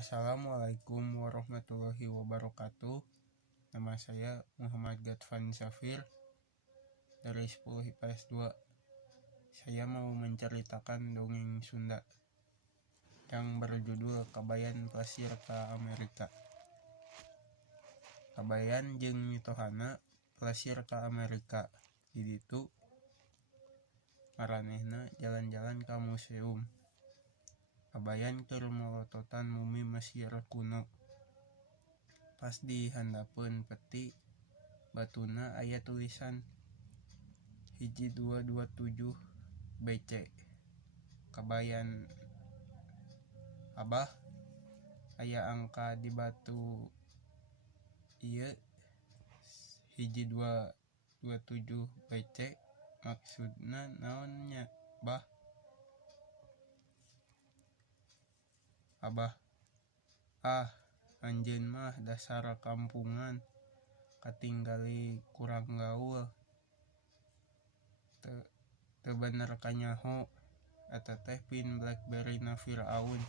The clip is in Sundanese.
Assalamualaikum warahmatullahi wabarakatuh. Nama saya Muhammad Gatvan Safir dari 10 IPS 2. Saya mau menceritakan dongeng Sunda yang berjudul Kabayan Plasir ka Amerika. Kabayan jeung mitohana plasir ka Amerika. Di ditu maranehna jalan-jalan ka museum. Kabayan keur melototan mumi Mesir kuno. Pas di handapeun peti batuna aya tulisan 1227 BC. Kabayan Abah aya angka di batu ieu 1227 BC maksudna naon nya Bah? Abah, anjeun mah dasar kampungan, katinggali kurang gaul, teu bener kanyaho, eta teh pin BlackBerry na Firaun.